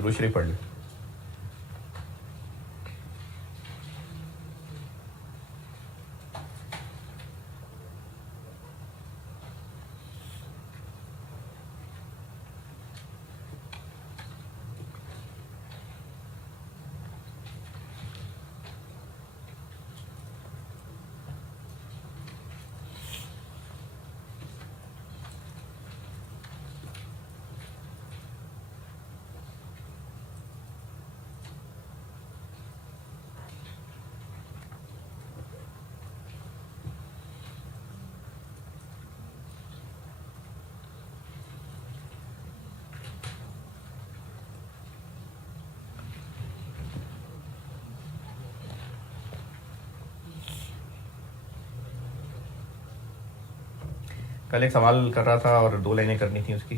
दुरूद शरीफ पढ़ ली। कल एक सवाल कर रहा था और 2 लाइनें करनी थी उसकी।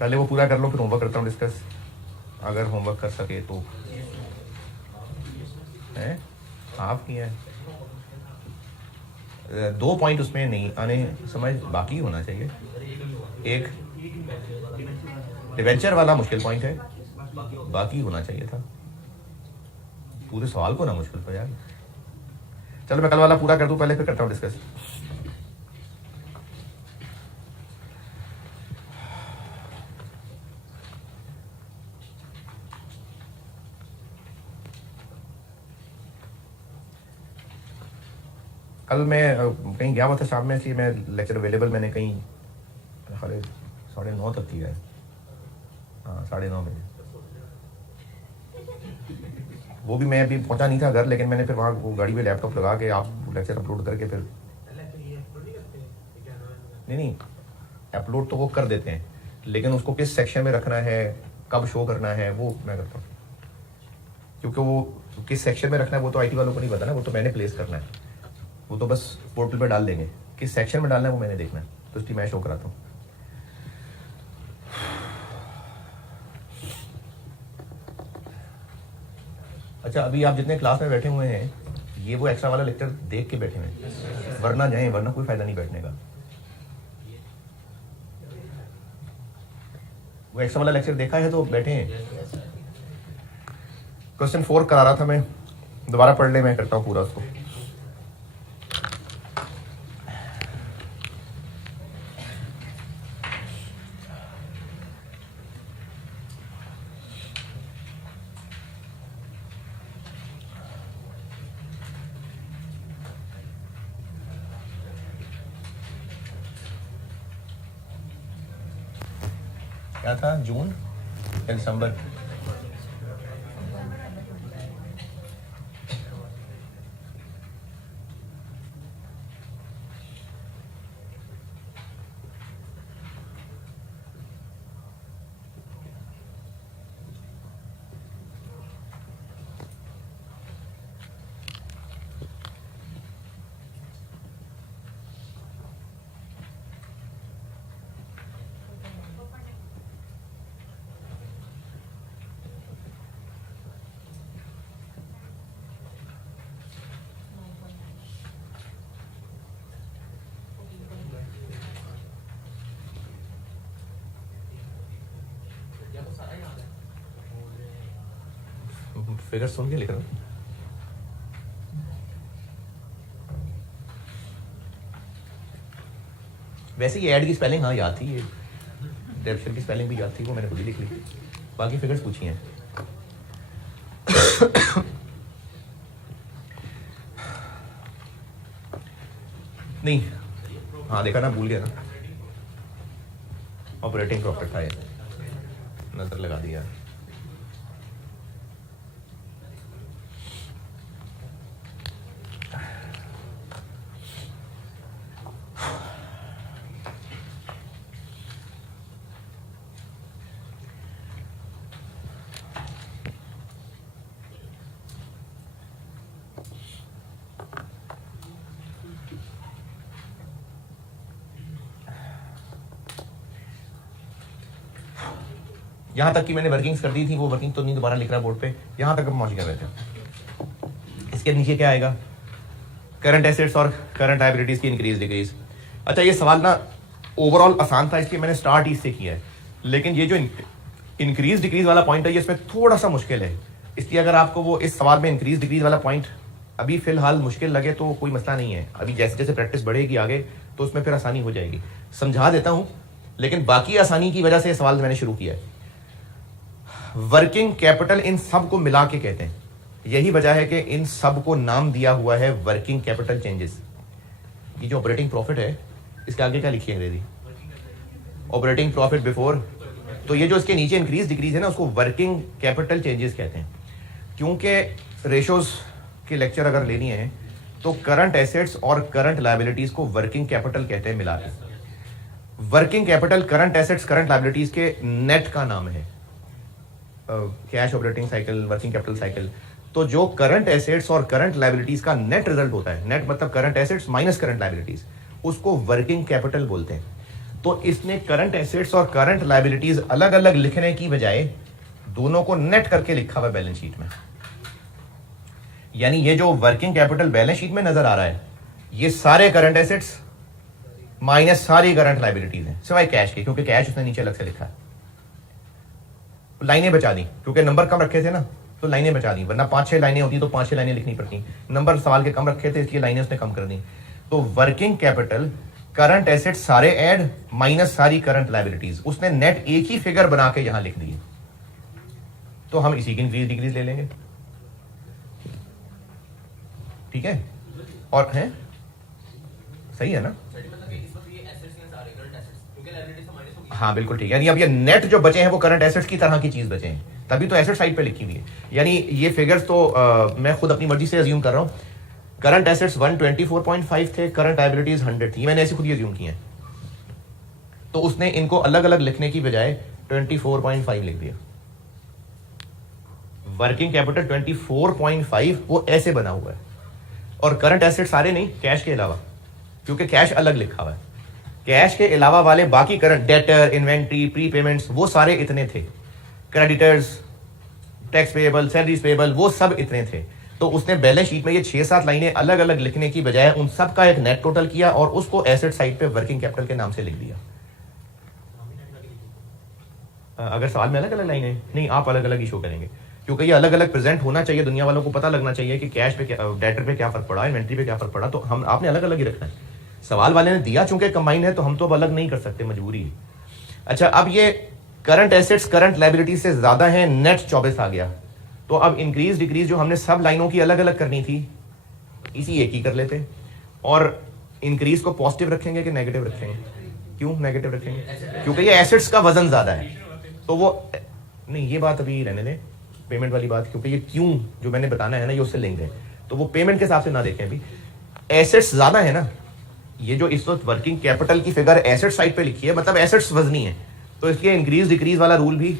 पहले वो पूरा कर लो, फिर होमवर्क करता हूँ डिस्कस, अगर होमवर्क कर सके तो। है हाफ किया है, 2 पॉइंट उसमें नहीं आने समझ बाकी होना चाहिए। एक डिवेंचर वाला मुश्किल पॉइंट है, बाकी होना चाहिए था। पूरे सवाल को ना मुश्किल पर यार। चलो मैं कल वाला पूरा कर दूं पहले, फिर करता हूँ डिस्कस। कल मैं कहीं गया हुआ था शाम में, इसलिए मैं लेक्चर अवेलेबल मैंने कहीं 9:30 तक किया है। हाँ 9:30 बजे। वो भी मैं अभी पहुंचा नहीं था घर, लेकिन मैंने फिर वहाँ वो गाड़ी में लैपटॉप लगा के आप लेक्चर अपलोड करके फिर नहीं अपलोड तो वो कर देते हैं, लेकिन उसको किस सेक्शन में रखना है, कब शो करना है, वो मैं करता हूँ। क्योंकि वो किस सेक्शन में रखना है वो तो आईटी वालों को नहीं पता ना, वो तो मैंने प्लेस करना है। वो तो बस पोर्टल पे डाल देंगे, किस सेक्शन में डालना है वो मैंने देखना है, तो इसलिए मैं शो कराता हूँ। अच्छा अभी आप जितने क्लास में बैठे हुए हैं, ये वो एक्स्ट्रा वाला लेक्चर देख के बैठे हुए हैं, वरना जाएं, वरना कोई फायदा नहीं बैठने का। वो एक्स्ट्रा वाला लेक्चर देखा है तो बैठे हैं। क्वेश्चन 4 करा रहा था मैं, दोबारा पढ़ ले, मैं करता हूँ पूरा उसको। क्या था, जून या दिसंबर? फिगर सुन के लिख रहा हूँ। वैसे ये ऐड की स्पेलिंग हाँ याद थी, ये डेप्शन की स्पेलिंग भी याद थी, वो मैंने खुद ही लिख ली। बाकी फिगर्स पूछी हैं। नहीं हाँ देखा ना, भूल गया ना, ऑपरेटिंग प्रॉफिट था ये, नजर लगा दिया। यहाँ तक कि मैंने वर्किंग्स कर दी थी, वो वर्किंग तो नहीं दोबारा लिख रहा बोर्ड पे, यहाँ तक हम पहुँच गए थे। इसके नीचे क्या आएगा, करंट एसेट्स और करंट लायबिलिटीज की इंक्रीज डिक्रीज। अच्छा ये सवाल ना ओवरऑल आसान था, इसलिए मैंने स्टार्ट इससे किया है, लेकिन ये जो इंक्रीज डिक्रीज वाला पॉइंट है ये इसमें थोड़ा सा मुश्किल है, इसलिए अगर आपको वो इस सवाल में इंक्रीज डिक्रीज वाला पॉइंट अभी फिलहाल मुश्किल लगे तो कोई मसला नहीं है, अभी जैसे जैसे प्रैक्टिस बढ़ेगी आगे तो उसमें फिर आसानी हो जाएगी। समझा देता हूं, लेकिन बाकी आसानी की वजह से सवाल मैंने शुरू किया है। वर्किंग कैपिटल इन सब को मिला के कहते हैं, यही वजह है कि इन सब को नाम दिया हुआ है वर्किंग कैपिटल चेंजेस। ये जो ऑपरेटिंग प्रॉफिट है इसके आगे क्या लिखी है अंग्रेजी? ऑपरेटिंग प्रॉफिट बिफोर, तो ये जो इसके नीचे इंक्रीज डिक्रीज है ना उसको वर्किंग कैपिटल चेंजेस कहते हैं। क्योंकि रेशोज के लेक्चर अगर लेनी है तो करंट एसेट्स और करंट लायबिलिटीज को वर्किंग कैपिटल कहते हैं मिला के। Working capital current assets current liabilities के नेट का नाम है, cash operating cycle, working capital cycle. तो जो करंट एसेट्स और करंट लायबिलिटीज का नेट रिजल्ट होता है, नेट मतलब current assets minus current liabilities, उसको वर्किंग कैपिटल बोलते हैं। तो इसने करंट एसेट्स और करंट लायबिलिटीज अलग अलग लिखने की बजाय दोनों को नेट करके लिखा हुआ बैलेंस शीट में। यानी ये जो वर्किंग कैपिटल बैलेंस शीट में नजर आ रहा है ये सारे करंट एसेट्स माइनस सारी करंट लायबिलिटीज हैं सिवाय कैश के, क्योंकि कैश उसने नीचे अलग से लिखा है। लाइनें बचा दी क्योंकि नंबर कम रखे थे ना, तो लाइनें बचा दी, वरना 5-6 लाइनें होती तो 5-6 लाइनें लिखनी पड़ती। नंबर सवाल के कम रखे थे इसलिए लाइनें उसने कम कर दी। तो वर्किंग कैपिटल करंट एसेट्स सारे ऐड माइनस सारी करंट लायबिलिटीज, उसने नेट एक ही फिगर बना के यहां लिख दिए। तो हम इसी की इंक्रीज डिक्रीज ले लेंगे, ठीक है? और है सही है ना? हाँ बिल्कुल ठीक है। यानी अब ये नेट जो बचे हैं वो करंट एसेट्स की तरह की चीज बचे हैं, तभी तो एसेट साइड पे लिखी हुई है। यानी ये फिगर्स तो मैं खुद अपनी मर्जी से अज्यूम कर रहा हूं। करंट एसेट्स 124.5 थे, करंट लायबिलिटीज 100 थी, मैंने ऐसे खुद ही अज्यूम किए हैं। तो उसने इनको अलग अलग लिखने की बजाय 24.5 लिख दिया। वर्किंग कैपिटल 24.5 वो ऐसे बना हुआ है, और करंट एसेट सारे नहीं, कैश के अलावा, क्योंकि कैश अलग लिखा हुआ है। कैश के अलावा वाले बाकी current, debtor, inventory, pre payments, वो सारे इतने थे। Creditors, tax payable, salaries payable, वो सब इतने थे। तो उसने बैलेंस शीट में ये 6-7 लाइनें अलग अलग लिखने की बजाय उन सब का एक नेट टोटल किया और उसको एसेट साइड पे वर्किंग कैपिटल के नाम से लिख दिया। अगर सवाल में अलग अलग लाइनें नहीं, आप अलग अलग ही शो करेंगे, क्योंकि ये अलग अलग प्रेजेंट होना चाहिए, दुनिया वालों को पता लगना चाहिए कि कैश पे क्या, डेटर पे क्या फर्क पड़ा, इन्वेंट्री पे क्या फर्क पड़ा। तो हम आपने अलग अलग ही रखना है। सवाल वाले ने दिया चूंकि कंबाइन है तो हम तो अब अलग नहीं कर सकते, मजबूरी है। अच्छा, अब ये करंट एसेट्स करंट लायबिलिटी से ज्यादा है, नेट 24 आ गया। तो अब इंक्रीज डिक्रीज जो हमने सब लाइनों की अलग अलग करनी थी, इसी एक ही कर लेते। और इंक्रीज को पॉजिटिव रखेंगे कि नेगेटिव रखेंगे? क्यों नेगेटिव रखेंगे? क्योंकि ये एसेट्स का वजन ज्यादा है। तो वो नहीं, ये बात अभी रहने दें, पेमेंट वाली बात, क्योंकि ये क्यों जो मैंने बताना है ना ये उससे लिंक है, तो वो पेमेंट के हिसाब से ना देखें। अभी एसेट्स ज्यादा है ना, ये जो इस वक्त वर्किंग कैपिटल की फिगर एसेट साइड पे लिखी है, मतलब एसेट्स वजनी है, तो इसलिए इंक्रीज डिक्रीज वाला रूल भी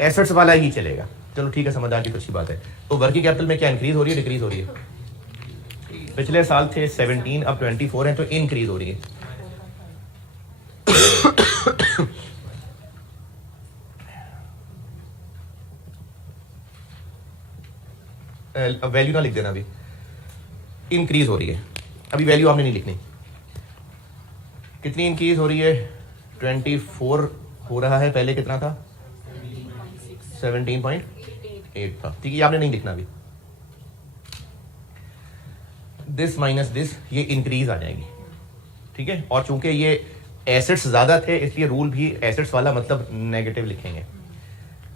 एसेट्स वाला ही चलेगा। चलो ठीक है, समझ आ गई तो अच्छी बात है। तो वर्किंग कैपिटल में क्या इंक्रीज हो रही है, डिक्रीज हो रही है? पिछले साल थे 17, अब 24 है, तो इंक्रीज हो रही है। वैल्यू ना लिख देना, अभी इंक्रीज हो रही है, अभी वैल्यू आपने नहीं लिखनी। कितनी इंक्रीज हो रही है? 24 हो रहा है, पहले कितना था? 17.8 था, ठीक है, आपने नहीं लिखना अभी। दिस माइनस दिस, ये इंक्रीज आ जाएगी, ठीक है। और चूंकि ये एसेट्स ज्यादा थे इसलिए रूल भी एसेट्स वाला, मतलब नेगेटिव लिखेंगे।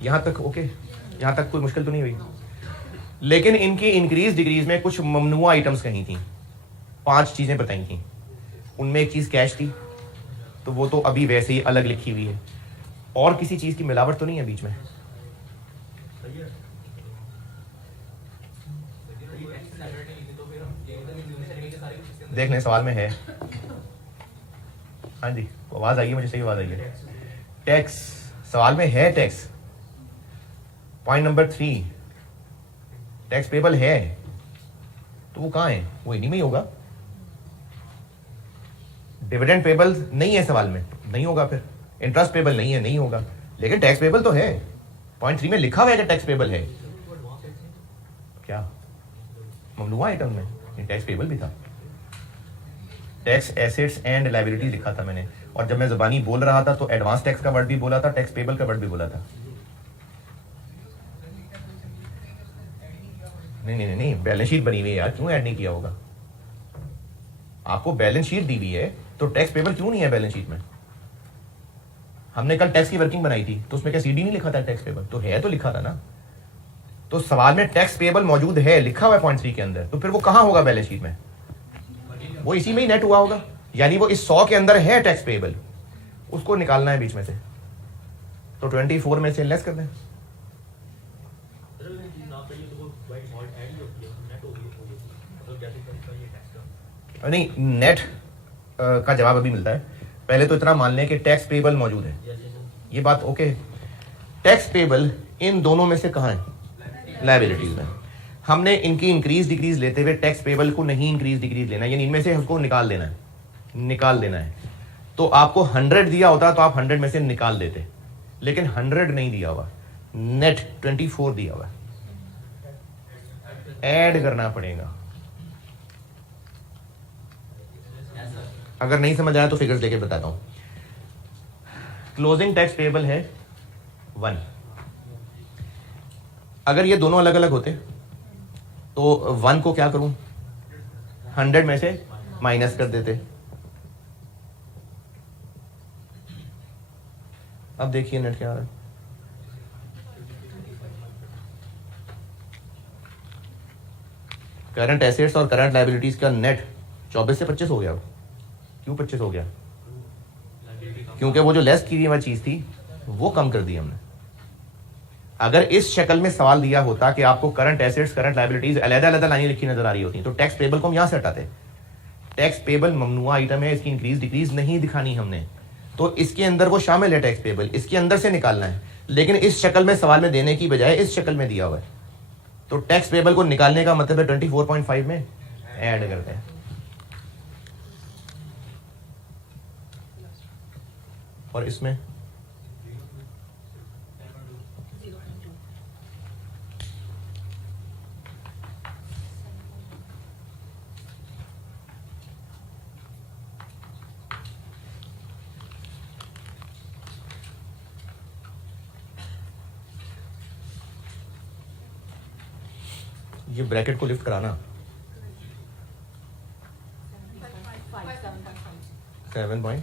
यहां तक ओके? यहां तक कोई मुश्किल तो नहीं हुई? लेकिन इनकी इंक्रीज डिक्रीज में कुछ ममनुआ आइटम्स कहीं थी, 5 चीजें बताई थी। उनमें एक चीज कैश थी, तो वो तो अभी वैसे ही अलग लिखी हुई है। और किसी चीज की मिलावट तो नहीं है बीच में? देखने सवाल में है। हाँ जी, आवाज आई है, मुझे सही आवाज आई है। टैक्स सवाल में है, tax point number 3, tax payable है, तो वो कहां है? वो इन्हीं में ही होगा। डिविडेंड पेबल नहीं है सवाल में, नहीं होगा। फिर इंटरेस्ट पेबल नहीं है, नहीं होगा। लेकिन टैक्स पेबल तो है, पॉइंट 3 में लिखा हुआ है कि टैक्स पेबल है। क्या ममनुआ आइटम में टैक्स पेबल भी था? टैक्स एसेट्स एंड लायबिलिटी लिखा था मैंने, और जब मैं ज़बानी बोल रहा था तो एडवांस टैक्स का वर्ड भी बोला था, टैक्स पेबल का वर्ड भी बोला था। नहीं, बैलेंस शीट बनी हुई है यार, क्यों ऐड नहीं किया होगा? आपको बैलेंस शीट दी हुई है तो टैक्स पेबल क्यों नहीं है बैलेंस शीट में? हमने कल टैक्स की वर्किंग बनाई थी तो उसमें क्या सीडी नहीं लिखा था टैक्स पेबल? तो है, तो लिखा था ना। तो सवाल में टैक्स पेबल मौजूद है, लिखा हुआ है पॉइंट 3 के अंदर, तो फिर वो कहां होगा बैलेंस शीट में? वो इसी में ही नेट हुआ होगा, यानी वो इस 100 के अंदर है टैक्स पेबल, उसको निकालना है बीच में से, तो 24 में से लेस कर दें। नहीं, नेट का जवाब अभी मिलता है, पहले तो इतना मान लें कि टैक्स पेबल मौजूद है, ये बात ओके। टैक्स पेबल इन दोनों में से कहाँ है? लायबिलिटीज में। हमने इनकी इंक्रीज डिक्रीज लेते हुए टैक्स पेबल को नहीं इंक्रीज डिक्रीज लेना है, यानी इनमें से उसको निकाल देना है। तो आपको 100 दिया होता तो आप 100 में से निकाल देते, लेकिन 100 नहीं दिया हुआ, नेट 24 दिया हुआ, ऐड करना पड़ेगा। अगर नहीं समझ आया तो फिगर्स लेके बताता हूं। क्लोजिंग टैक्स पेबल है 1। अगर ये दोनों अलग अलग होते तो 1 को क्या करूं, 100 में से माइनस कर देते। अब देखिए नेट क्या आ रहा है। करंट एसेट्स और करंट लायबिलिटीज का नेट 24 से 25 हो गया। क्यों 25 हो गया? क्योंकि वो जो लेस की हुई चीज थी वो कम कर दी हमने। अगर इस शक्ल में सवाल दिया होता कि आपको करंट एसेट्स करंट लायबिलिटीज अलग-अलग लाइनें लिखी नजर आ रही होती, तो टैक्स पेबल को हम यहां से हटाते। टैक्स पेबल ममनुआ आइटम है, इसकी इंक्रीज डिक्रीज नहीं दिखानी हमने, तो इसके अंदर वो शामिल है टैक्स पेबल, इसके अंदर से निकालना है, लेकिन इस शक्ल में सवाल में देने की बजाय इस शक्ल में दिया हुआ है, तो टैक्स पेबल को निकालने का मतलब है 24.5 में ऐड करते हैं। और इसमें ये ब्रैकेट को लिफ्ट कराना 7.5।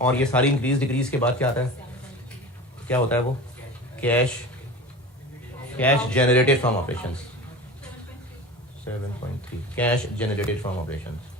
और ये सारी इंक्रीज डिक्रीज के बाद क्या आता है? क्या होता है वो? Cash generated from operations 7.3 cash generated from operations.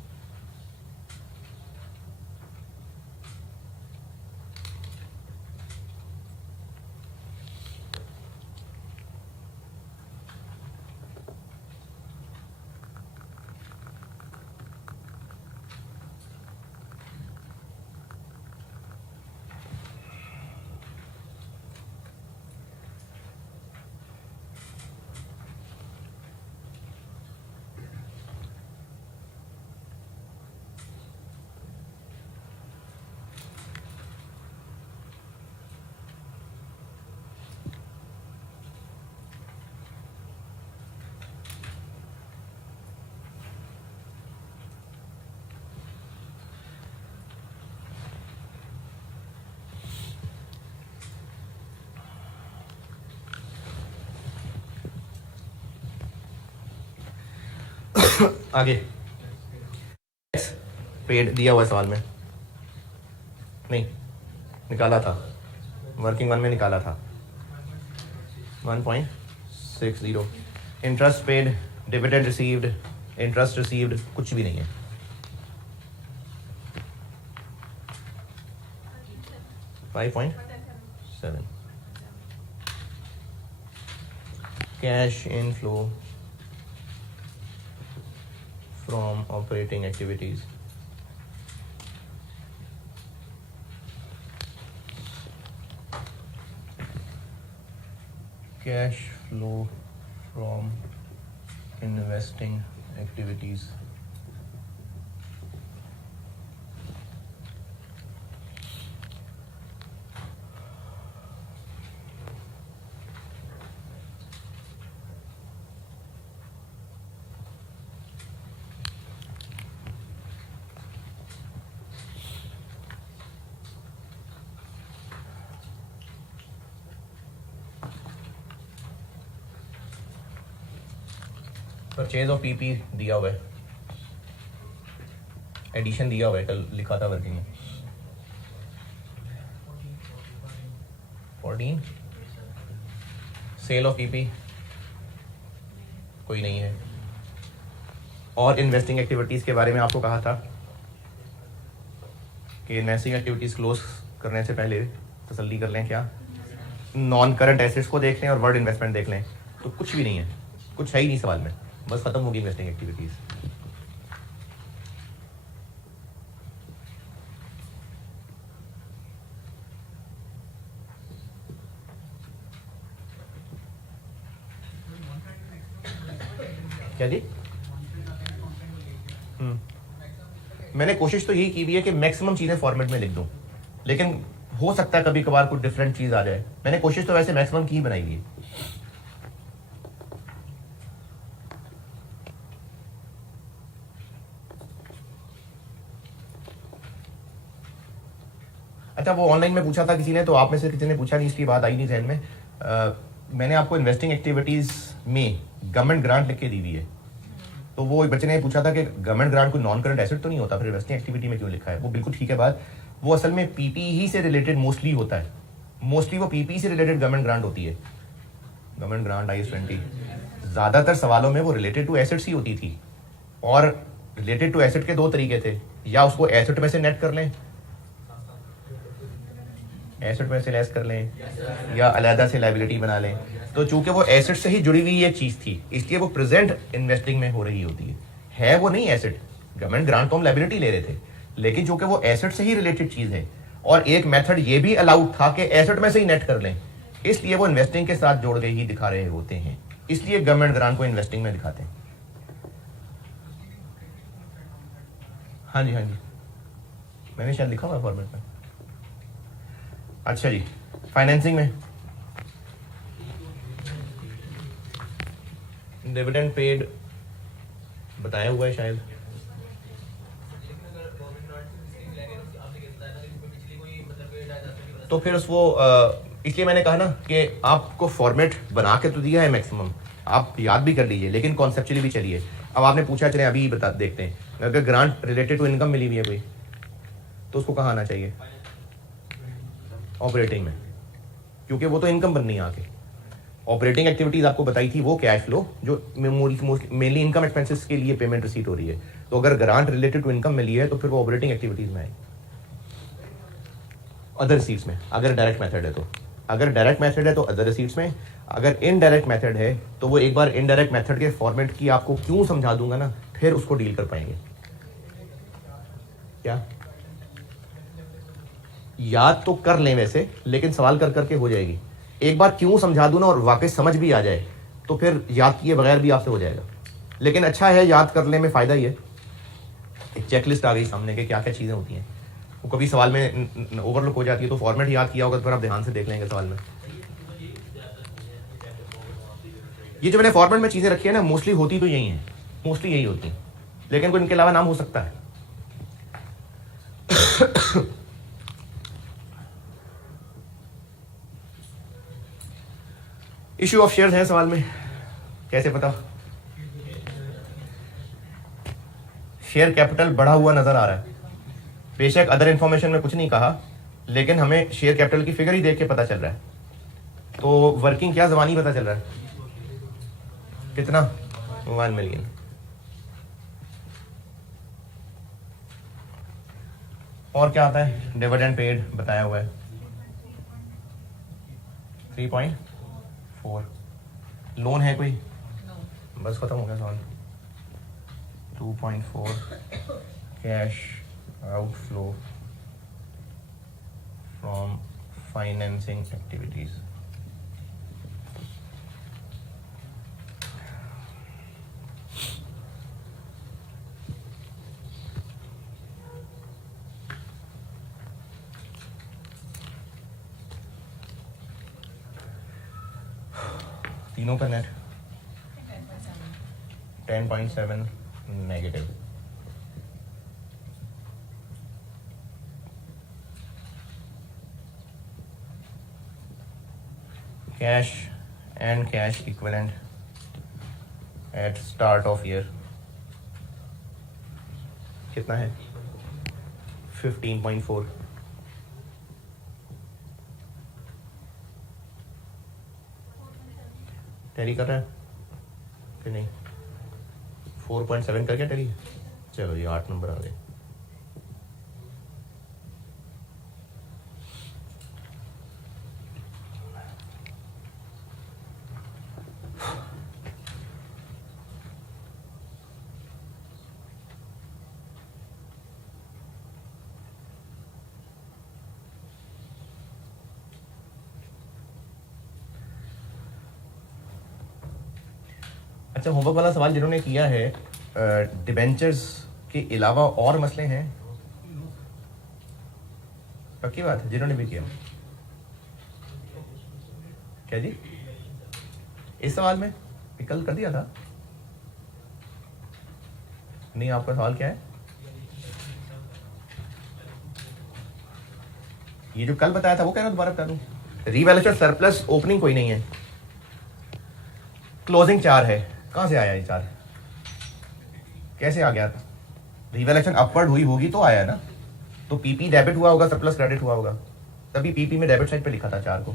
आगे पेड दिया हुआ सवाल में नहीं निकाला था, वर्किंग 1 में निकाला था 1.60। Interest paid, dividend received, interest received कुछ भी नहीं है। $5.7 cash inflow from operating activities cash flow from investing activities purchase of PP दिया हुआ है, एडिशन दिया हुआ है, कल लिखा था वर्किंग में 14। सेल ऑफ पीपी कोई नहीं है। और इन्वेस्टिंग एक्टिविटीज़ के बारे में आपको कहा था कि इन्वेस्टिंग एक्टिविटीज़ क्लोज करने से पहले तसल्ली कर लें, क्या नॉन करंट एसेट्स को देख लें और वर्ड इन्वेस्टमेंट देख लें, तो कुछ भी नहीं है, कुछ है ही नहीं सवाल में, बस खत्म होगी इन्वेस्टिंग एक्टिविटीज़। क्या जी? मैंने कोशिश तो यही की भी है कि मैक्सिमम चीज़ें फॉर्मेट में लिख दूं, लेकिन हो सकता है कभी कभार कुछ डिफरेंट चीज़ आ जाए। मैंने कोशिश तो वैसे मैक्सिमम की ही बनाई हुई है। अच्छा, वो ऑनलाइन में पूछा था किसी ने, तो आप में से किसी ने पूछा नहीं, इसकी बात आई नहीं जहन में। मैंने आपको इन्वेस्टिंग एक्टिविटीज़ में गवर्नमेंट ग्रांट लिख के दी हुई है, तो वो एक बच्चे ने पूछा था कि गवर्नमेंट ग्रांट कोई नॉन करंट एसेट तो नहीं होता, फिर इन्वेस्टिंग एक्टिविटी में क्यों लिखा है? वो बिल्कुल ठीक है बात, वो असल में पीपी ही से रिलेटेड मोस्टली होता है, मोस्टली वो पीपी से रिलेटेड गवर्नमेंट ग्रांट होती है। गवर्नमेंट ग्रांट IAS 20 ज़्यादातर सवालों में वो रिलेटेड टू एसेट्स ही होती थी, और रिलेटेड टू एसेट के दो तरीके थे, या उसको एसेट में से नेट कर लें, एसेट में से लेस कर लें, या अलहदा से लाइबिलिटी बना लें। तो चूंकि वो एसेट से ही जुड़ी हुई ये चीज़ थी, इसलिए वो प्रेजेंट इन्वेस्टिंग में हो रही होती है वो नहीं एसेट। गवर्नमेंट ग्रांट तो हम लाइबिलिटी ले रहे थे, लेकिन चूंकि वो एसेट से ही रिलेटेड चीज़ है, और एक मेथड ये भी अलाउड था कि एसेट में से ही नेट कर लें, इसलिए वो इन्वेस्टिंग के साथ जोड़ के ही दिखा रहे होते हैं, इसलिए गवर्नमेंट ग्रांट को इन्वेस्टिंग में दिखाते हैं। हाँ जी, हाँ जी, मैंने शायद लिखा हुआ फॉर्मेट में। अच्छा जी, फाइनेंसिंग में डिविडेंड पेड बताया हुआ है शायद। तो फिर उसको इसलिए मैंने कहा ना कि आपको फॉर्मेट बना के तो दिया है मैक्सिमम, आप याद भी कर लीजिए, लेकिन कॉन्सेप्चुअली भी चलिए। अब आपने पूछा, चले अभी बता देखते हैं, अगर ग्रांट रिलेटेड टू इनकम मिली हुई है कोई, तो उसको कहाँ आना चाहिए? ऑपरेटिंग में, क्योंकि वो तो इनकम बननी है आके। ऑपरेटिंग एक्टिविटीज आपको बताई थी वो कैश फ्लो, जो मेनली इनकम एक्सपेंसेस के लिए पेमेंट रिसीट हो रही है, तो अगर ग्रांट रिलेटेड टू इनकम मिली है तो फिर वो ऑपरेटिंग एक्टिविटीज में आएगी, अदर रिसीट्स में, अगर डायरेक्ट मेथड है तो। अगर डायरेक्ट मेथड है तो अदर रिसीट्स में, अगर इनडायरेक्ट मेथड है तो वो एक बार इनडायरेक्ट मेथड के फॉर्मेट की आपको क्यों समझा दूंगा ना, फिर उसको डील कर पाएंगे। क्या याद तो कर लें वैसे, लेकिन सवाल कर करके हो जाएगी। एक बार क्यों समझा दूं ना और वाकई समझ भी आ जाए, तो फिर याद किए बगैर भी आपसे हो जाएगा। लेकिन अच्छा है, याद करने में फ़ायदा ही है। एक चेकलिस्ट आ गई सामने के क्या क्या चीज़ें होती हैं, वो कभी सवाल में ओवरलुक हो जाती है, तो फॉर्मेट याद किया होगा तो फिर आप ध्यान से देख लेंगे सवाल में। ये जो मैंने फॉर्मेट में चीज़ें रखी है ना, मोस्टली होती तो यही हैं, मोस्टली यही होती हैं, लेकिन कोई इनके अलावा नाम हो सकता है। इश्यू ऑफ शेयर्स है सवाल में, कैसे पता? शेयर कैपिटल बढ़ा हुआ नजर आ रहा है, बेशक अदर इंफॉर्मेशन में कुछ नहीं कहा, लेकिन हमें शेयर कैपिटल की फिगर ही देख के पता चल रहा है। तो वर्किंग क्या ज़बानी पता चल रहा है, कितना? 1 मिलियन। और क्या आता है? डिविडेंड पेड बताया हुआ है 3.4। लोन है कोई? बस खत्म हो गया सवाल। 2.4 cash outflow from financing activities. तीनों का net 10.7 negative. Cash and cash equivalent at start of year कितना है 15.4। टैली कर रहा है कि नहीं? 4.7 कर गया टैली। चलो ये 8 नंबर आ गए। अच्छा, होमवर्क वाला सवाल जिन्होंने किया है, डिबेंचर्स के अलावा और मसले हैं? पक्की बात है जिन्होंने भी किया? क्या जी? इस सवाल में कल कर दिया था? नहीं, आपका सवाल क्या है? ये जो कल बताया था वो कह रहा हूं, दोबारा बता दूं। रीवैल्यूएशन सरप्लस ओपनिंग कोई नहीं है, क्लोजिंग 4 है। कहां से आया ये 4? कैसे आ गया? रिवैल्यूएशन अपवर्ड हुई होगी तो आया ना। तो पीपी डेबिट हुआ होगा, सरप्लस क्रेडिट हुआ होगा, तभी पीपी में डेबिट साइड पे लिखा था 4 को,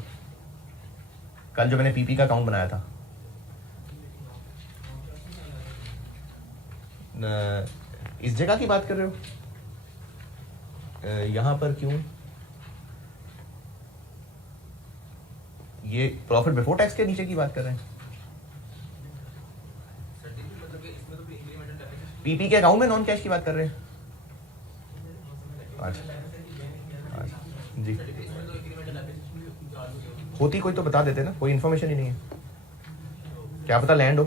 कल जो मैंने पीपी का अकाउंट बनाया था। इस जगह की बात कर रहे हो? यहां पर क्यों? ये प्रॉफिट बिफोर टैक्स के नीचे की बात कर रहे हैं? पीपी के अकाउंट में नॉन कैश की बात कर रहे हैं? अच्छा जी, होती कोई तो बता देते ना, कोई इन्फॉर्मेशन ही नहीं है, क्या पता लैंड हो।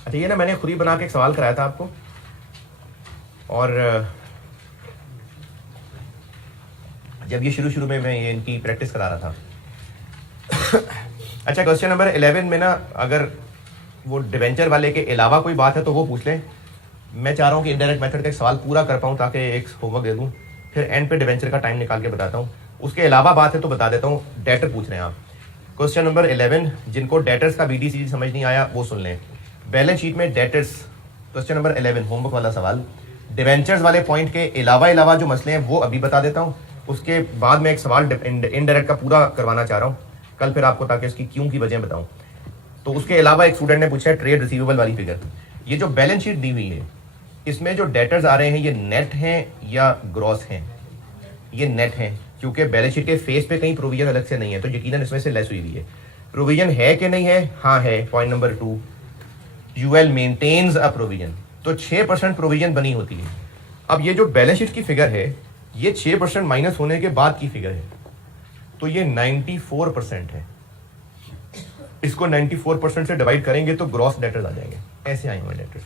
अच्छा, ये ना मैंने खुद ही बना के एक सवाल कराया था आपको, और जब ये शुरू में मैं ये इनकी प्रैक्टिस करा रहा था। अच्छा, क्वेश्चन नंबर 11 में ना अगर वो डिवेंचर वाले के अलावा कोई बात है तो वो पूछ लें। मैं चाह रहा हूँ कि इनडायरेक्ट मेथड का एक सवाल पूरा कर पाऊँ ताकि एक होमवर्क दे दूँ, फिर एंड पे डिवेंचर का टाइम निकाल के बताता हूँ। उसके अलावा बात है तो बता देता हूँ। डेटर पूछ रहे हैं आप। क्वेश्चन नंबर 11, जिनको डेटर्स का BDC समझ नहीं आया वो सुन लें। बैलेंस शीट में डेटर्स, क्वेश्चन नंबर 11 होमवर्क वाला सवाल। डिवेंचर्स वाले पॉइंट के अलावा जो मसले हैं वो अभी बता देता हूँ। उसके बाद में एक सवाल इनडायरेक्ट का पूरा करवाना चाह रहा हूँ कल फिर आपको, ताकि उसकी क्यों की वजह बताऊँ। तो उसके अलावा एक स्टूडेंट ने पूछा है ट्रेड रिसीवेबल वाली फिगर। ये जो बैलेंस शीट दी हुई है इसमें जो डेटर्स आ रहे हैं ये नेट हैं या ग्रॉस हैं? ये नेट हैं, क्योंकि बैलेंस शीट के फेस पे कहीं प्रोविजन अलग से नहीं है, तो यकीनन इसमें से लेस हुई हुई है। प्रोविजन है कि नहीं है? हाँ है। Point number 2, you'll maintains a provision, तो 6% प्रोविजन बनी होती है। अब ये जो बैलेंस शीट की फिगर है ये 6% माइनस होने के बाद की फिगर है, तो ये 94% है। इसको 94% से डिवाइड करेंगे तो ग्रॉस डेटर्स आ जाएंगे, ऐसे आए हुए डेटर्स।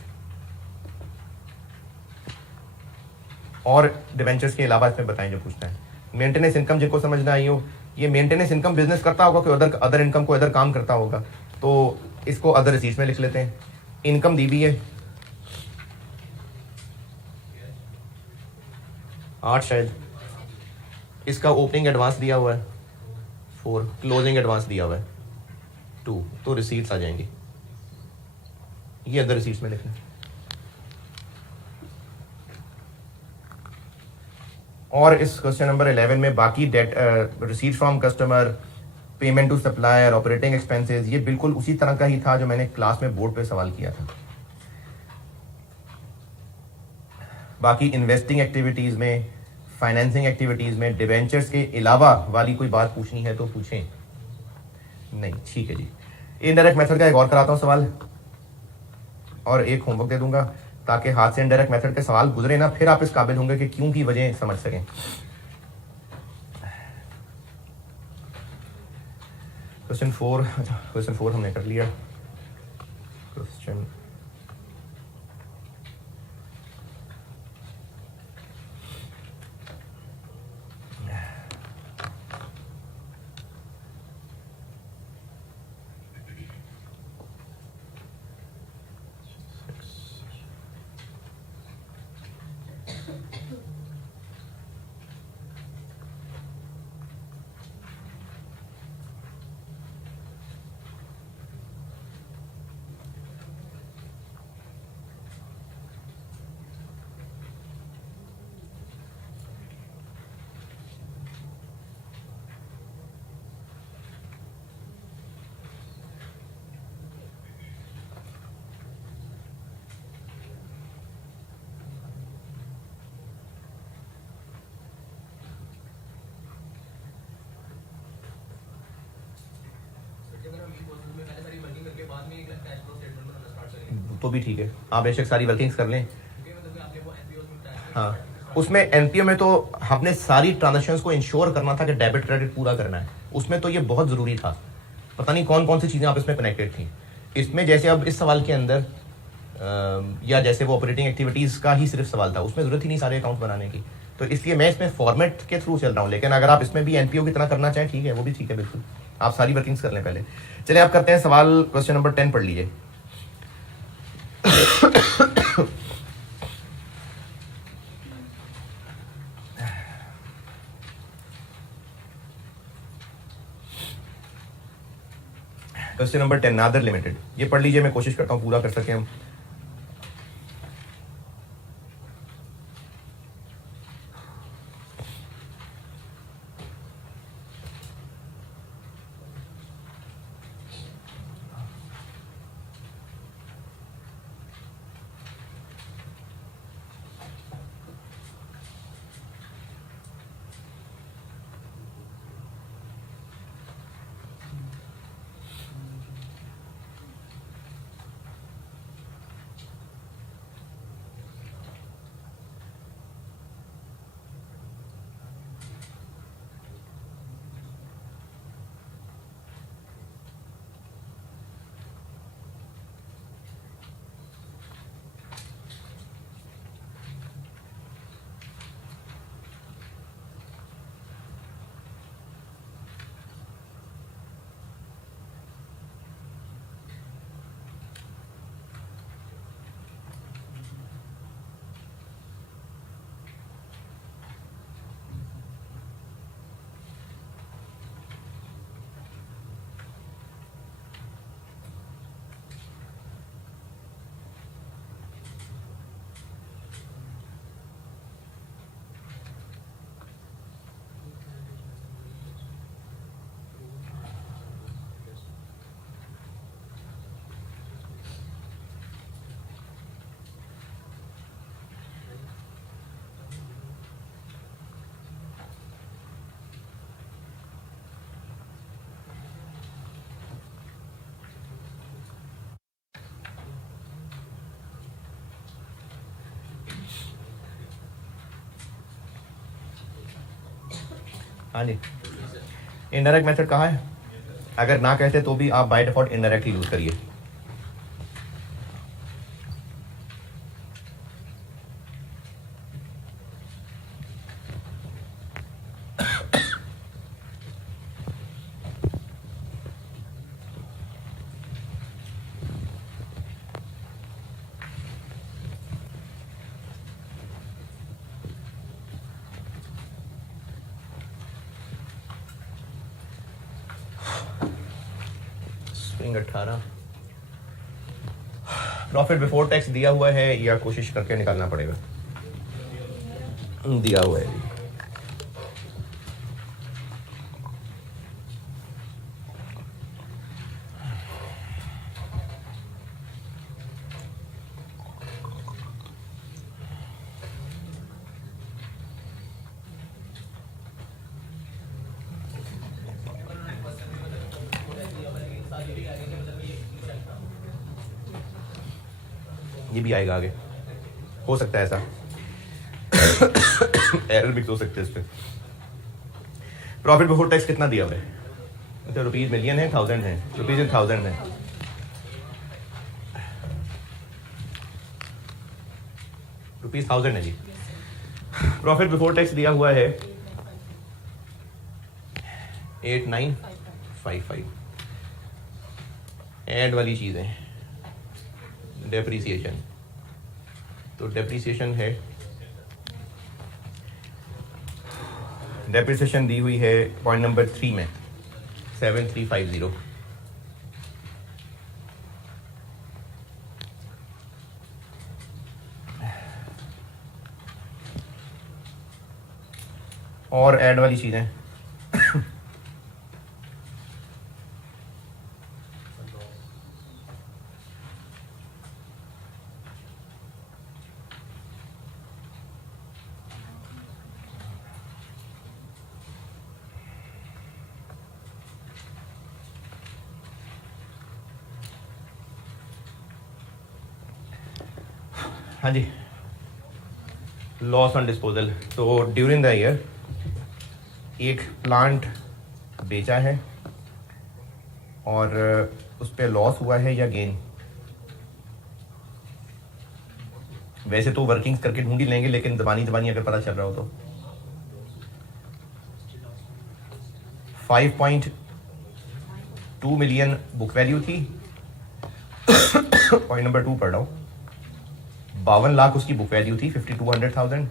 और डिवेंचर्स के अलावा इसमें बताएं जो पूछना है। मेंटेनेंस इनकम जिनको समझना आई हो, ये मेंटेनेंस इनकम बिजनेस करता होगा, कोई अदर इनकम को अदर काम करता होगा, तो इसको अदर रिसीट्स में लिख लेते हैं। इनकम दी हुई है 8 शायद, इसका ओपनिंग एडवांस दिया हुआ है 4, क्लोजिंग एडवांस दिया हुआ है 2, तो रिसीट्स आ जाएंगी, ये अदर रिसीट्स में लिखना। और इस क्वेश्चन नंबर 11 में बाकी debt, receipt from customer, payment to supplier, operating expenses, ये बिल्कुल उसी तरह का ही था जो मैंने क्लास में बोर्ड पे सवाल किया था। बाकी इन्वेस्टिंग एक्टिविटीज में, फाइनेंसिंग एक्टिविटीज में डिवेंचर्स के अलावा वाली कोई बात पूछनी है तो पूछें। नहीं, ठीक है जी। इनडायरेक्ट मेथड का एक और कराता हूं सवाल और एक होमवर्क दे दूंगा, ताकि हाथ से इनडायरेक्ट मेथड के सवाल गुजरे ना, फिर आप इस काबिल होंगे कि क्यों की वजह समझ सकें। क्वेश्चन 4, अच्छा क्वेश्चन 4 हमने कर लिया। क्वेश्चन तो भी ठीक है, आप बेशक सारी वर्किंग्स कर लें। हाँ, उसमें एनपीओ में तो हमने सारी ट्रांजेक्शन्स को इंश्योर करना था कि डेबिट क्रेडिट पूरा करना है, उसमें तो ये बहुत ज़रूरी था। पता नहीं कौन कौन सी चीज़ें आप इसमें कनेक्टेड थी। इसमें जैसे अब इस सवाल के अंदर या जैसे वो ऑपरेटिंग एक्टिविटीज़ का ही सिर्फ सवाल था, उसमें ज़रूरत ही नहीं सारे अकाउंट बनाने की, तो इसलिए मैं इसमें फॉर्मेट के थ्रू चल रहा हूँ। लेकिन अगर आप इसमें भी एनपीओ की तरह करना चाहें ठीक है, वो भी ठीक है, बिल्कुल आप सारी वर्किंग्स कर लें पहले। चलिए आप करते हैं सवाल, क्वेश्चन नंबर 10 पढ़ लीजिए। क्वेश्चन नंबर 10 नादर लिमिटेड, ये पढ़ लीजिए, मैं कोशिश करता हूँ पूरा कर सकें हम। हाँ जी, इनडायरेक्ट मेथड कहाँ है? अगर ना कहते तो भी आप by default indirect he use करिए। स्विंग 18 प्रॉफिट बिफोर टैक्स दिया हुआ है या कोशिश करके निकालना पड़ेगा? दिया हुआ है। ये भी आएगा आगे, हो सकता है ऐसा एरर मिक्स हो सकते हैं इस पे। प्रॉफिट बिफोर टैक्स कितना दिया हुआ है? तो रुपीज मिलियन है, थाउजेंड है, रुपीज इन थाउजेंड है। रुपीज थाउजेंड है जी। प्रॉफिट बिफोर टैक्स दिया हुआ है 8955। ऐड वाली चीजें, डेप्रिसिएशन, तो डेप्रिसिएशन है, डेप्रिसिएशन दी हुई है पॉइंट नंबर 3 में 7350। और ऐड वाली चीजें हाँ जी, लॉस ऑन डिस्पोजल। तो ड्यूरिंग द ईयर एक प्लांट बेचा है और उस पर लॉस हुआ है या गेन, वैसे तो वर्किंग करके ढूंढ ही लेंगे, लेकिन दबानी दबानी अगर पता चल रहा हो तो 5.2 मिलियन बुक वैल्यू थी। पॉइंट नंबर 2 पढ़ रहा हूँ। 52 लाख उसकी बुक वैल्यू थी, 5200,000,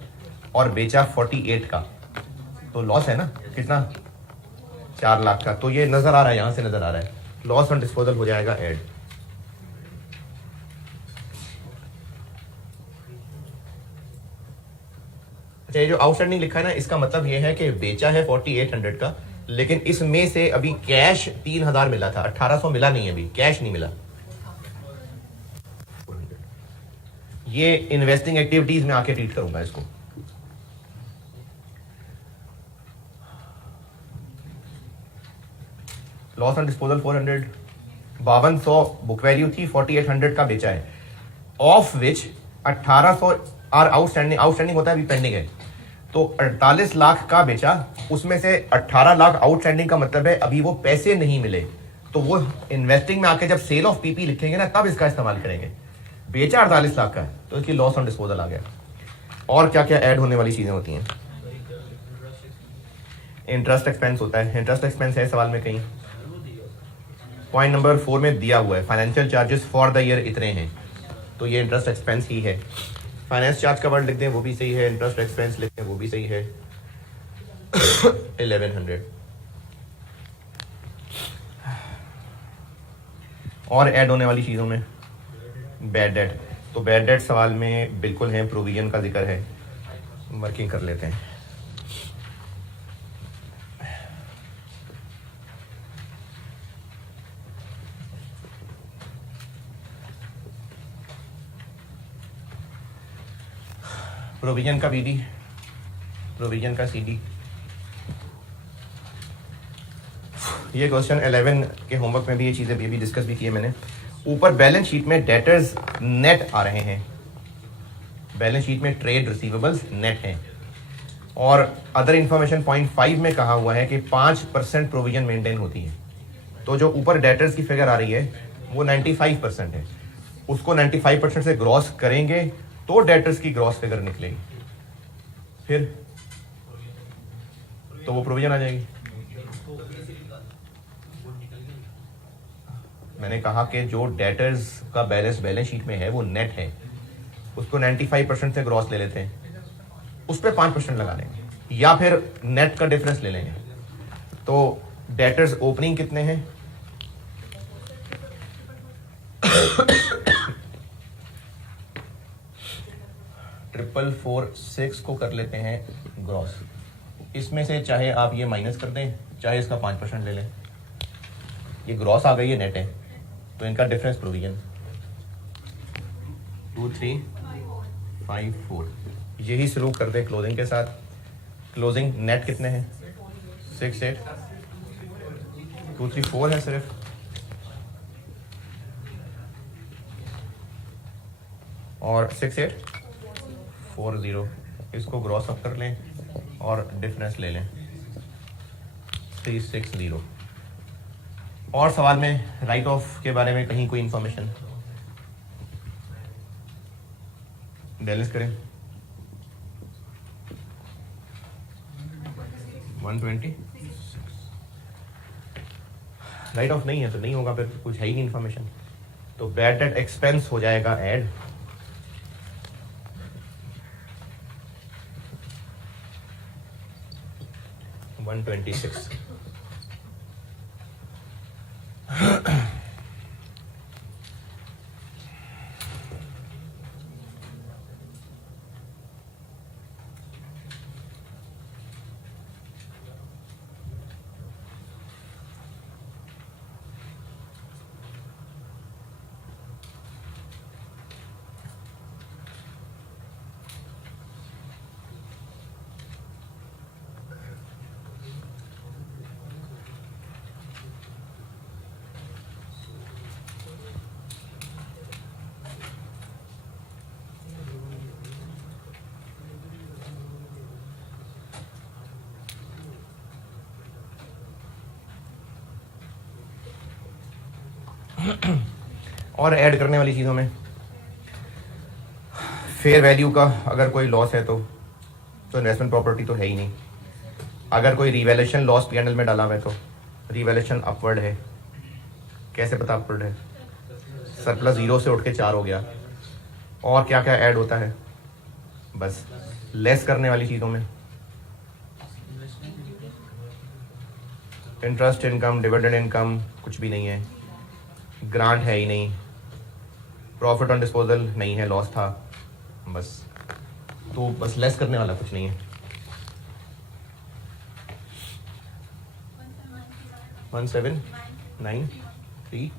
और बेचा 48 का, तो लॉस है ना कितना, 4 लाख का। तो ये नजर आ रहा है, यहां से नजर आ रहा है, लॉस ऑन डिस्पोजल हो जाएगा ऐड। अच्छा, ये जो आउटस्टैंडिंग लिखा है ना, इसका मतलब ये है कि बेचा है 4800 का, लेकिन इसमें से अभी कैश 3000 मिला था, 1800 मिला नहीं, अभी कैश नहीं मिला। ये इन्वेस्टिंग एक्टिविटीज में आके ट्रीट करूंगा इसको। Loss on disposal 400, 5200 book value थी, 4800 का बेचा है, of which 1800 are outstanding. Outstanding होता है अभी पेंडिंग है, तो 48 लाख का बेचा, उसमें से 18 लाख आउटस्टैंडिंग का मतलब है अभी वो पैसे नहीं मिले, तो वो इन्वेस्टिंग में आके जब सेल ऑफ पीपी लिखेंगे ना, तब इसका इस्तेमाल करेंगे। बेचा 48 लाख का, तो इसकी लॉस ऑन डिस्पोजल आ गया। और क्या क्या ऐड होने वाली चीजें होती हैं? इंटरेस्ट एक्सपेंस होता है, इंटरेस्ट एक्सपेंस है सवाल में कहीं, पॉइंट नंबर 4 में दिया हुआ है, financial charges for the year इतने हैं, तो ये इंटरेस्ट एक्सपेंस ही है। फाइनेंस चार्ज का वर्ड लिख दें वो भी सही है, इंटरेस्ट एक्सपेंस लिख दें वो भी सही है। 1100। और ऐड होने वाली चीज़ों में बैड डेट, तो बैड डेट सवाल में बिल्कुल है, प्रोविजन का जिक्र है, वर्किंग कर लेते हैं। प्रोविजन का बीडी, प्रोविजन का सीडी। ये क्वेश्चन 11 के होमवर्क में भी ये चीज़ें भी डिस्कस भी की है मैंने। ऊपर बैलेंस शीट में डेटर्स नेट आ रहे हैं, बैलेंस शीट में ट्रेड रिसीवेबल्स नेट हैं, और अदर इंफॉर्मेशन पॉइंट 5 में कहा हुआ है कि 5% प्रोविजन मेंटेन होती है। तो जो ऊपर डेटर्स की फिगर आ रही है वो 95% है, उसको 95% से ग्रॉस करेंगे तो डेटर्स की ग्रॉस फिगर निकलेगी, फिर तो वो प्रोविजन आ जाएगी। मैंने कहा कि जो डेटर्स का बैलेंस बैलेंस शीट में है वो नेट है, उसको 95% से ग्रॉस ले लेते हैं, उस पर 5% लगा लेंगे, या फिर नेट का डिफरेंस ले लेंगे। तो डेटर्स ओपनिंग कितने हैं? ट्रिपल 446 को कर लेते हैं ग्रॉस, इसमें से चाहे आप ये माइनस कर दें, चाहे इसका 5% ले लें, ये ग्रॉस आ गई है, नेट है, तो इनका डिफरेंस प्रोविजन 2354। यही सलूक करते हैं क्लोजिंग के साथ। क्लोजिंग नेट कितने हैं? 68234 है सिर्फ, और 6840, इसको ग्रॉस अप कर लें और डिफरेंस ले लें 360। और सवाल में राइट ऑफ के बारे में कहीं कोई इंफॉर्मेशन? बैलेंस करें 120, राइट ऑफ नहीं है तो नहीं होगा, फिर कुछ है ही नहीं इंफॉर्मेशन, तो बैड डेट एक्सपेंस हो जाएगा ऐड। $126। और ऐड करने वाली चीज़ों में फेयर वैल्यू का अगर कोई लॉस है तो इन्वेस्टमेंट प्रॉपर्टी तो है ही नहीं। अगर कोई रिवैल्यूएशन लॉस पीएनएल में डाला हुआ है तो रिवैल्यूएशन अपवर्ड है। कैसे पता अपवर्ड है? सरप्लस 0 से उठ के 4 हो गया। और क्या क्या ऐड होता है? बस लेस करने वाली चीज़ों में इंटरेस्ट इनकम, डिविडेंड इनकम कुछ भी नहीं है, ग्रांट है ही नहीं, प्रॉफिट ऑन डिस्पोजल नहीं है, लॉस था, बस। तो बस लेस करने वाला कुछ नहीं है। 1793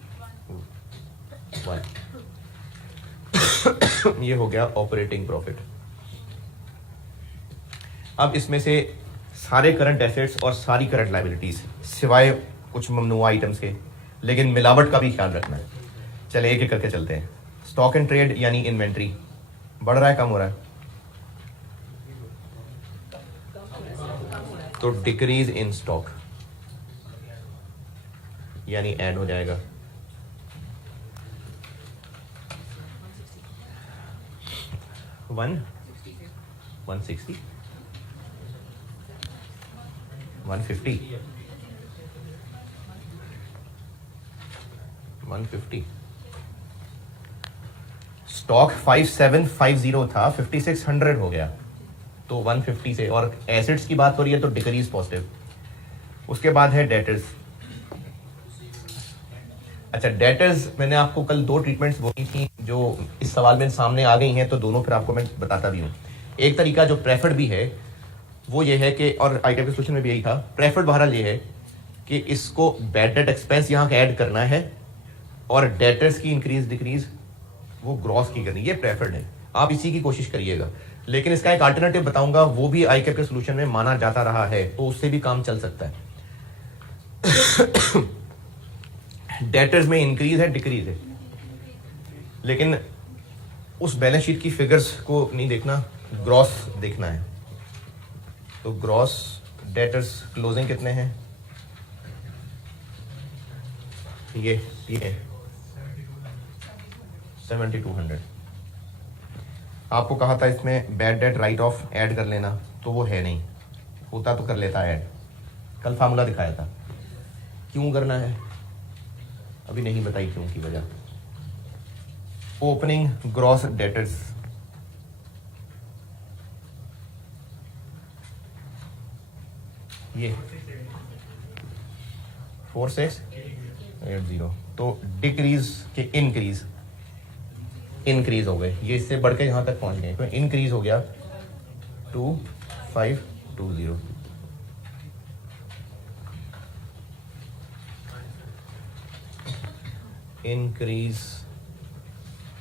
ये हो गया ऑपरेटिंग प्रॉफिट। अब इसमें से सारे करंट एसेट्स और सारी करंट लायबिलिटीज सिवाय कुछ ममनुआ आइटम्स के, लेकिन मिलावट का भी ख्याल रखना है। चले एक एक करके चलते हैं। स्टॉक एंड ट्रेड यानी इन्वेंट्री बढ़ रहा है कम हो रहा है? तो डिक्रीज इन स्टॉक यानी ऐड हो जाएगा। वन 160 150 150 स्टॉक 5750 था, 5600 हो गया, तो 150 से। और एसेट्स की बात हो रही है तो डिक्रीज पॉजिटिव। उसके बाद है डेटर्स। अच्छा, डेटर्स मैंने आपको कल 2 ट्रीटमेंट्स बोली थी जो इस सवाल में सामने आ गई हैं, तो दोनों फिर आपको मैं बताता भी हूँ। एक तरीका जो प्रेफर्ड भी है वो ये है कि, और आईटीआई के सोल्यूशन में भी यही था, प्रेफर्ड बहरहाल ये है कि इसको बैड डेट एक्सपेंस यहाँ ऐड करना है और डेटर्स की इंक्रीज डिक्रीज वो ग्रॉस की करनी, ये प्रेफर्ड है। आप इसी की कोशिश करिएगा। लेकिन इसका एक अल्टरनेटिव बताऊंगा, वो भी आईटीआई के सोल्यूशन में माना जाता रहा है, तो उससे भी काम चल सकता है। डेटर्स में इंक्रीज है डिक्रीज है, लेकिन उस बैलेंस शीट की फिगर्स को नहीं देखना, ग्रॉस देखना है। तो ग्रॉस डेटर्स क्लोजिंग कितने हैं? ये 7200। आपको कहा था इसमें bad debt right of add कर लेना, तो वो है नहीं, होता तो कर लेता ऐड। कल फार्मूला दिखाया था। क्यों करना है अभी नहीं बताई, क्यों की वजह। ओपनिंग ग्रॉस डेटर्स, ये 4680, तो डिक्रीज के इंक्रीज हो गए, ये इससे बढ़ के यहां तक पहुंच गए, तो इंक्रीज हो गया 2520। Increase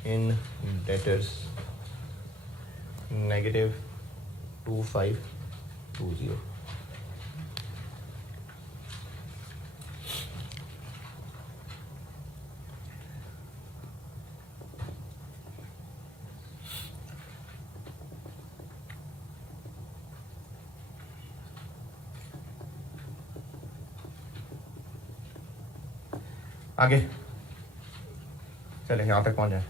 in debtors -2520। आगे चलें, यहां तक पहुंच जाए।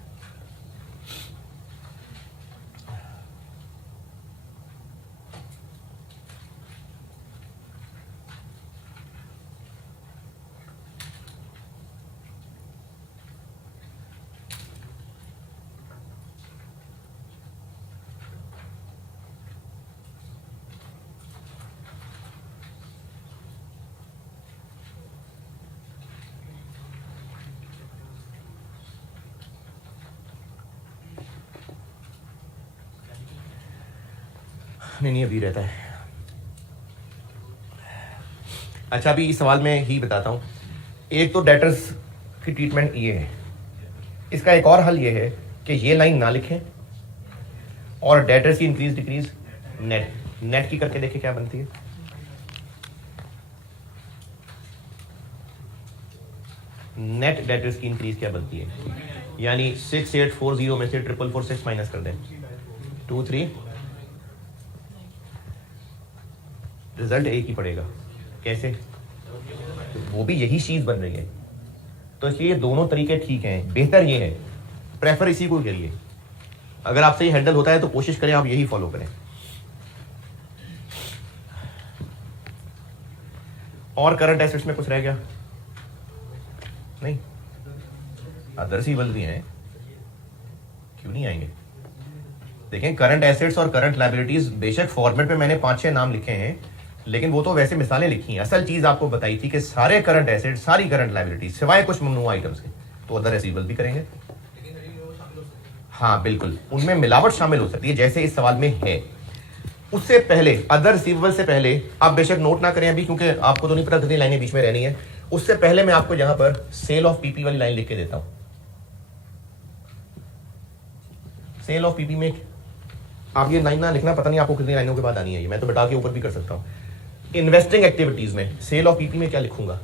नहीं अभी रहता है। अच्छा, अभी इस सवाल में ही बताता हूं। एक तो डेटर्स की ट्रीटमेंट ये है, इसका एक और हल ये है कि ये लाइन ना लिखें और डेटर्स की इंक्रीज डिक्रीज नेट की करके देखें क्या बनती है। नेट डेटर्स की इंक्रीज क्या बनती है, यानी 6840 में से 4446 माइनस कर दें, 23, रिजल्ट एक ही पड़ेगा। कैसे? वो भी यही चीज बन रही है, तो इसलिए ये दोनों तरीके ठीक हैं, बेहतर ये है, प्रेफर इसी को करिए। अगर आपसे ये हैंडल होता है तो कोशिश करें आप यही फॉलो करें। और करंट एसेट्स में कुछ रह गया? नहीं, अदर रिसीवेबल भी हैं, क्यों नहीं आएंगे? देखें, करंट एसेट्स और करंट लायबिलिटीज बेशक फॉर्मेट पे मैंने 5-6 नाम लिखे हैं, लेकिन वो तो वैसे मिसालें लिखी हैं। असल चीज आपको बताई थी कि सारे करंट एसेट्स, सारी करंट लायबिलिटीज सिवाय कुछ ममनूआ आइटम्स के, तो अदर रिसीवेबल भी करेंगे। हाँ बिल्कुल, उनमें मिलावट शामिल हो सकती है जैसे इस सवाल में है। उससे पहले, अदर रिसीवेबल से पहले, आप बेशक नोट ना करें अभी क्योंकि आपको तो नहीं पता कितनी लाइनें बीच में रहनी है। उससे पहले मैं आपको यहां पर सेल ऑफ पीपी वाली लाइन लिख के देता हूं। सेल ऑफ पीपी में आप ये लाइन ना लिखना, पता नहीं आपको कितनी लाइनों के बाद आनी है ये, मैं तो बता के ऊपर भी कर सकता हूं। इन्वेस्टिंग एक्टिविटीज में सेल ऑफ पीपी में क्या लिखूंगा?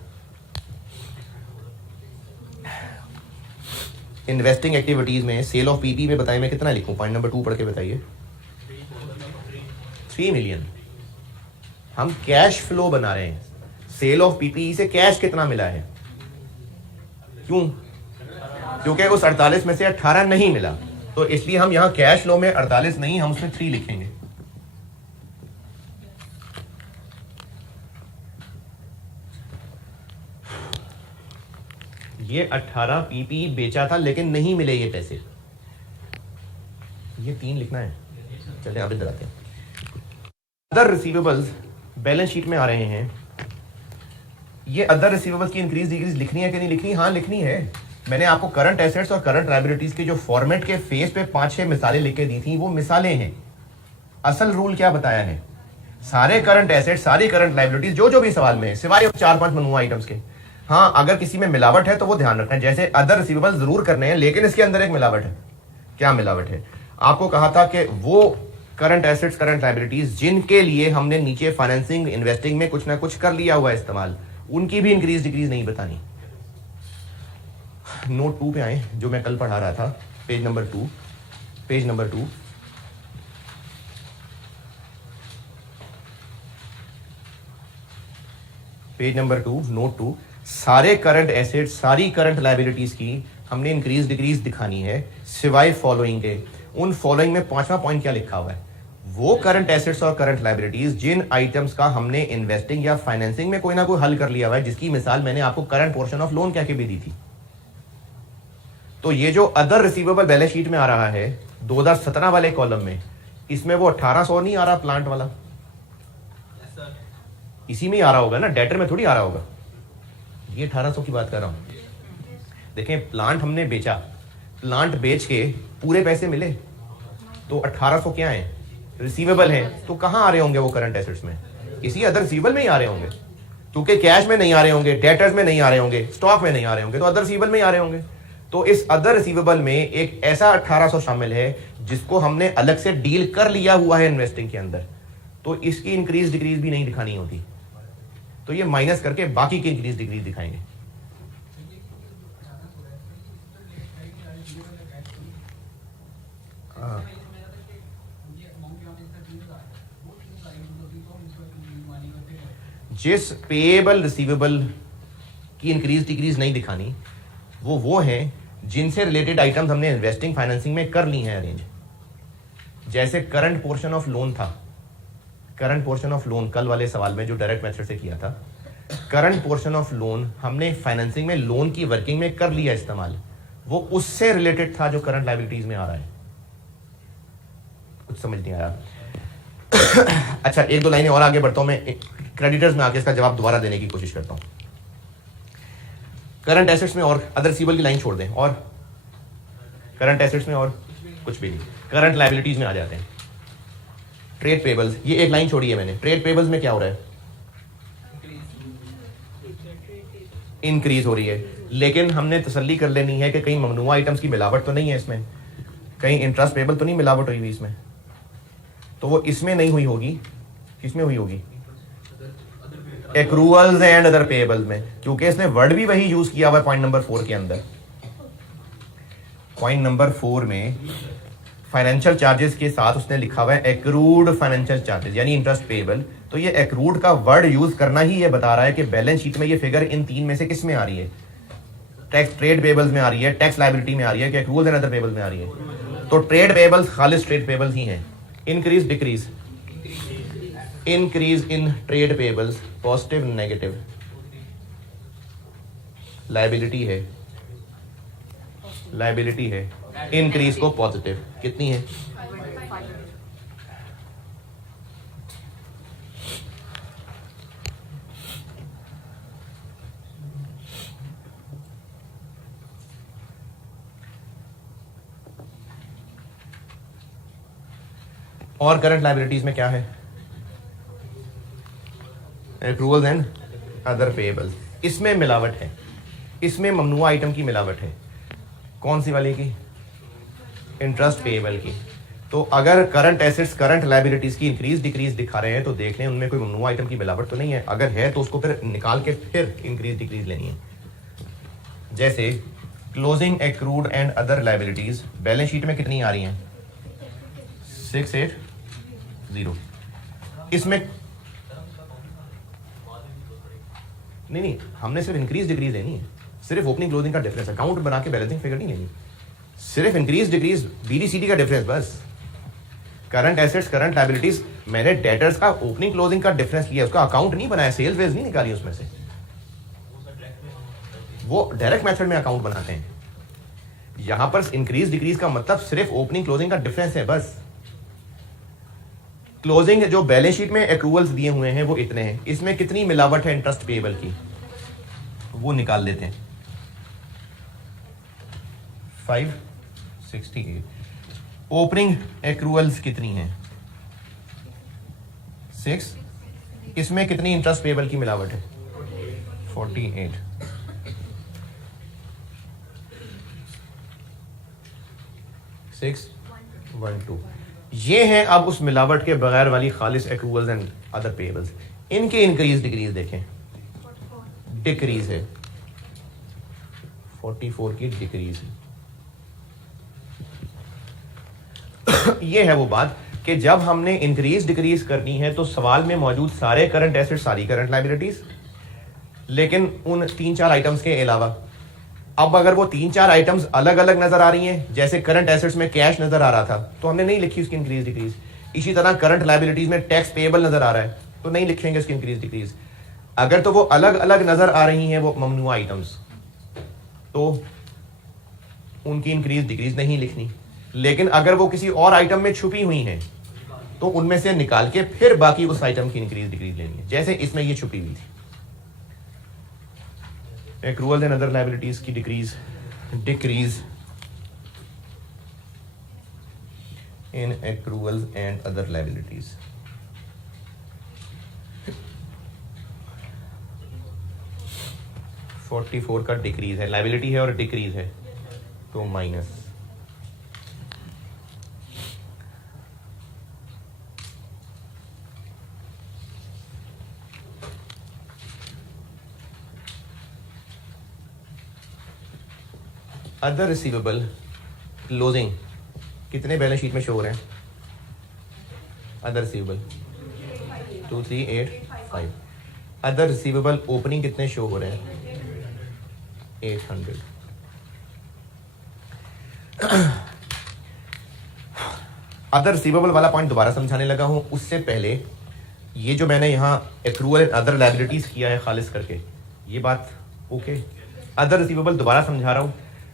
इन्वेस्टिंग एक्टिविटीज में सेल ऑफ पीपी में बताइए मैं कितना लिखूं? पॉइंट नंबर 2 पढ़ के बताइए। 3 मिलियन। हम कैश फ्लो बना रहे हैं, सेल ऑफ पीपी से कैश कितना मिला है? क्यों? क्योंकि उस 48 में से 18 नहीं मिला, तो इसलिए हम यहां कैश फ्लो में 48 नहीं, हम उसमें 3 लिखेंगे। ये 18 पीपी बेचा था लेकिन नहीं मिले ये पैसे, ये 3 लिखना है। चलिए अब इधर आते हैं। अदर रिसीवेबल्स बैलेंस शीट में आ रहे हैं। ये अदर रिसीवेबल्स की इंक्रीज डिक्रीज लिखनी है कि नहीं लिखनी? हाँ लिखनी है। मैंने आपको करंट एसेट्स और करंट लायबिलिटीज के जो फॉर्मेट के फेस पे 5-6 मिसालें लिख के दी थी, वो मिसालें हैं। असल रूल क्या बताया है? सारे करंट एसेट्स, सारी करंट लायबिलिटीज जो भी सवाल में है, सिवाय 4-5 ममनूआ आइटम्स के। हाँ, अगर किसी में मिलावट है तो वो ध्यान रखना है, जैसे अदर रिसीवेबल जरूर करने हैं लेकिन इसके अंदर एक मिलावट है। क्या मिलावट है? आपको कहा था कि वो करंट एसेट्स, करंट लायबिलिटीज जिनके लिए हमने नीचे फाइनेंसिंग, इन्वेस्टिंग में कुछ ना कुछ कर लिया हुआ है इस्तेमाल, उनकी भी इंक्रीज डिक्रीज नहीं बतानी। नोट 2 पे आए, जो मैं कल पढ़ा रहा था, page number 2, page number 2। Page number 2, note 2। सारे करंट एसेट्स, सारी करंट लायबिलिटीज की हमने इंक्रीज डिक्रीज दिखानी है सिवाय फॉलोइंग के। उन फॉलोइंग में 5वां पॉइंट क्या लिखा हुआ है? वो करंट एसेट्स और करंट लायबिलिटीज जिन आइटम्स का हमने इन्वेस्टिंग या फाइनेंसिंग में कोई ना कोई हल कर लिया हुआ है, जिसकी मिसाल मैंने आपको करंट पोर्शन ऑफ लोन कह के भी दी थी। तो ये जो अदर रिसीवेबल बैलेंस शीट में आ रहा है 2017 वाले कॉलम में, इसमें वो 1800 नहीं आ रहा प्लांट वाला? इसी में ही आ रहा होगा ना, डेटर में थोड़ी आ रहा होगा। ये 1800 की बात कर रहा हूं। देखें, प्लांट हमने बेचा, प्लांट बेच के पूरे पैसे मिले, तो 1800 क्या है? रिसीवेबल है। तो कहां आ रहे होंगे वो करंट एसेट्स में? इसी अदर रिसीवेबल में ही आ रहे होंगे, क्योंकि कैश में नहीं आ रहे होंगे, डेटर्स में नहीं आ रहे होंगे, स्टॉक में नहीं आ रहे होंगे, तो अदर रिसीवेबल में ही आ रहे होंगे। तो इस अदर रिसीवेबल में एक ऐसा 1800 शामिल है जिसको हमने अलग से डील कर लिया हुआ है इन्वेस्टिंग के अंदर, तो इसकी इंक्रीज डिक्रीज भी नहीं दिखानी होती। तो ये माइनस करके बाकी की इंक्रीज डिक्रीज दिखाएंगे। जिस पेएबल रिसीवेबल की इंक्रीज डिक्रीज नहीं दिखानी, वो हैं जिनसे रिलेटेड आइटम्स हमने इन्वेस्टिंग फाइनेंसिंग में कर ली हैं अरेंज। जैसे करंट पोर्शन ऑफ लोन था, करंट पोर्शन ऑफ लोन कल वाले सवाल में जो डायरेक्ट मेथड से किया था, करंट पोर्शन ऑफ लोन हमने फाइनेंसिंग में लोन की वर्किंग में कर लिया इस्तेमाल, वो उससे रिलेटेड था जो करंट लायबिलिटीज में आ रहा है। कुछ समझ नहीं आया? अच्छा, 1-2 लाइनें और आगे बढ़ता हूं मैं, क्रेडिटर्स में आके इसका जवाब दोबारा देने की कोशिश करता हूं। करंट एसेट्स में और अदर रिसीवेबल की लाइन छोड़ दें, और करंट एसेट्स में और कुछ भी नहीं, करंट लायबिलिटीज में आ जाते हैं। ट्रेड पेबल्स, ये एक लाइन छोड़ी है मैंने। ट्रेड पेबल्स में क्या हो रहा है? इंक्रीज हो रही है, लेकिन हमने तसल्ली कर लेनी है कि कहीं ममनूआ आइटम्स की मिलावट तो नहीं है इसमें, कहीं इंटरेस्ट पेबल तो नहीं मिलावट हुई हुई इसमें। तो वो इसमें नहीं हुई होगी, किसमें हुई होगी? एक्रूअल्स एंड अदर पेएबल्स में, क्योंकि इसने वर्ड भी वही यूज किया हुआ है पॉइंट नंबर 4 के अंदर। पॉइंट नंबर 4 में फाइनेंशियल चार्जेस के साथ उसने लिखा हुआ है एक्रूड फाइनेंशियल चार्जेस, यानी इंटरेस्ट पेएबल। तो ये एक्रूड का वर्ड यूज करना ही ये बता रहा है कि बैलेंस शीट में ये फिगर इन 3 में से किस में आ रही है? टैक्स ट्रेड पेबल्स में आ रही है, टैक्स लायबिलिटी में आ रही है, क्या एक्रूवल्स एंड अदर पेबल्स में आ रही है? तो ट्रेड पेबल्स खालिस ट्रेड पेबल्स ही हैं। Increase decrease, increase in trade payables positive negative, liability है, लायबिलिटी है, इंक्रीज को पॉजिटिव कितनी है? और करंट लायबिलिटीज में क्या है? एक्रूवल्स एंड अदर पेएबल्स। इसमें मिलावट है, इसमें ममनुआ आइटम की मिलावट है। कौन सी वाली की? इंटरेस्ट पेएबल की। तो अगर करंट एसेट्स करंट लायबिलिटीज की इंक्रीज डिक्रीज दिखा रहे हैं तो देख लें उनमें कोई ममनुआ आइटम की मिलावट तो नहीं है। अगर है तो उसको फिर निकाल के फिर इंक्रीज डिक्रीज लेनी है। जैसे closing accrued and other liabilities balance sheet में कितनी आ रही हैं? 680। इसमें नहीं, हमने सिर्फ इंक्रीज डिक्रीज लेनी है, सिर्फ ओपनिंग क्लोजिंग का डिफरेंस, अकाउंट बना के बैलेंसिंग फिगर नहीं लेनी, सिर्फ इंक्रीज डिक्रीज बीडीसीडी का डिफरेंस बस। करंट एसेट्स करंट लायबिलिटीज, मैंने डेटर्स का ओपनिंग क्लोजिंग का डिफरेंस लिया, उसका अकाउंट नहीं बनाया, सेल्स वेज नहीं निकाली उसमें से, वो डायरेक्ट मेथड में अकाउंट बनाते हैं। यहां पर इंक्रीज डिक्रीज का मतलब सिर्फ ओपनिंग क्लोजिंग का डिफरेंस है बस। क्लोजिंग जो बैलेंस शीट में एक्रूवल्स दिए हुए हैं वो इतने हैं, इसमें कितनी मिलावट है इंटरेस्ट पेएबल की वो निकाल लेते हैं। 568। ओपनिंग एक्रूवल्स कितनी हैं? 6। इसमें कितनी इंटरेस्ट पेएबल की मिलावट है? 48। सिक्स 1 2। ये हैं अब उस मिलावट के बगैर वाली खालिस एक्रूवल्स एंड अदर पेएबल्स। इनके इंक्रीज डिक्रीज देखें, डिक्रीज है, 44 की डिक्रीज है। ये है वो बात कि जब हमने इंक्रीज डिक्रीज करनी है तो सवाल में मौजूद सारे करंट एसेट्स सारी करंट लायबिलिटीज, लेकिन उन 3-4 आइटम्स के अलावा। अब अगर वो 3-4 आइटम्स अलग अलग नजर आ रही हैं, जैसे करंट एसेट्स में कैश नजर आ रहा था तो हमने नहीं लिखी उसकी इंक्रीज डिक्रीज। इसी तरह करंट लायबिलिटीज में टैक्स पेएबल नजर आ रहा है तो नहीं लिखेंगे उसकी इंक्रीज डिक्रीज। अगर तो वो अलग अलग नजर आ रही हैं वो ममनुआ आइटम्स, तो उनकी इंक्रीज डिक्रीज नहीं लिखनी। लेकिन अगर वो किसी और आइटम में छुपी हुई हैं तो उनमें से निकाल के फिर बाकी उस आइटम की इंक्रीज डिक्रीज लेनी है, जैसे इसमें ये छुपी हुई थी। एक्रूवल्स एंड अदर लायबिलिटीज की decrease in accruals and other liabilities. $44 का डिक्रीज है, लायबिलिटी है और डिक्रीज है तो माइनस। अदर रिसीवेबल क्लोजिंग कितने बैलेंस शीट में शो हो रहे हैं? Other receivable 2385। Other receivable opening कितने शो हो रहे हैं? 800। अदर रिसीवेबल वाला पॉइंट दोबारा समझाने लगा हूं, उससे पहले ये जो मैंने यहां एक्रूवल एंड अदर लायबिलिटीज किया है खालिस करके, ये बात ओके। अदर रिसीवेबल दोबारा समझा रहा हूं,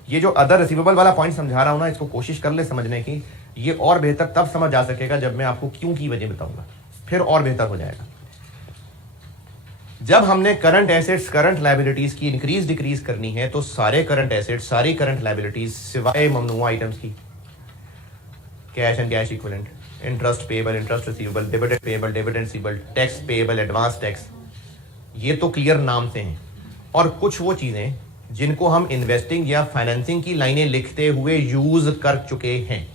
ये जो अदर रिसीवेबल वाला पॉइंट समझा रहा हूं ना, इसको कोशिश कर ले समझने की। ये और बेहतर तब समझ आ सकेगा जब मैं आपको क्यों की वजह बताऊंगा, फिर और बेहतर हो जाएगा। जब हमने करंट एसेट्स करंट लायबिलिटीज की इंक्रीज डिक्रीज करनी है तो सारे करंट एसेट्स सारी करंट लायबिलिटीज सिवाय ममनुआ आइटम्स की, cash and cash equivalent, interest payable, interest receivable, dividend payable, dividend receivable, tax payable, advance tax, ये तो क्लियर नाम से हैं। और कुछ वो चीजें जिनको हम इन्वेस्टिंग या फाइनेंसिंग की लाइनें लिखते हुए यूज कर चुके हैं,